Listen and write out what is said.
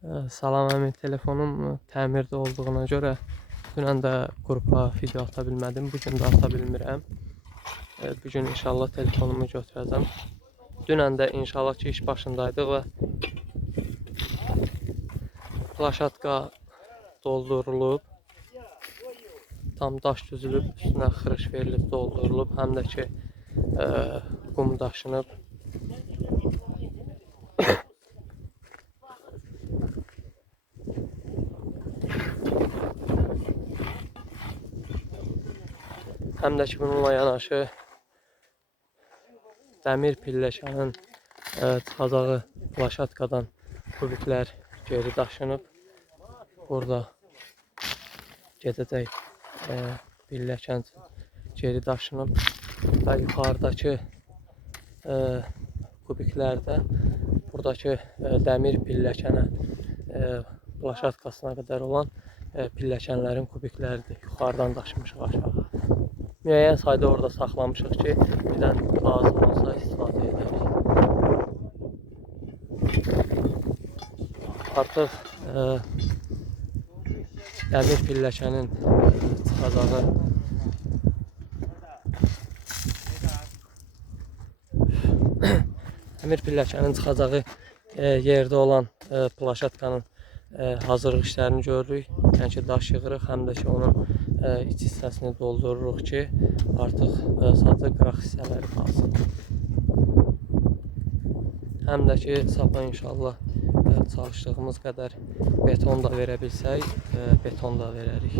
Salam əmi, telefonum təmirdə olduğuna görə dünən də qrupa video ata bilmədim. Bugün də ata bilmirəm. Bugün inşallah telefonumu götürəcəm. Dünən də inşallah ki iş başındaydıq və plaşatka doldurulub, tam daş düzülüb, üstünə xırış verilib, doldurulub, həm də ki qum daşınıb. Həm də ki bununla yanaşı dəmir pilləkənin çıxacağı plaşatkadan kubiklər geri daşınıb. Burada gedəcək pilləkən geri daşınıb və yuxarıdakı kubiklərdə buradakı dəmir pilləkənə plaşatkasına qədər olan pilləkənlərin kubikləridir. Yuxarıdan daşımışıq aşağı. Müəyyən sayda orada saxlamışıq ki, birdən lazım olsa istifadə edərik. Artıq dəmir pilləkənin çıxacağı yerdə olan plaşatkanın hazırlıq işlərini görürük. Yəni ki, daş yığırıq, həm də ki onun iç hissəsini doldururuq ki, artıq sadəcə qıraq hissələri qalsın. Həm də ki, sapa inşallah çalışdığımız qədər beton da verə bilsək, beton da verərik.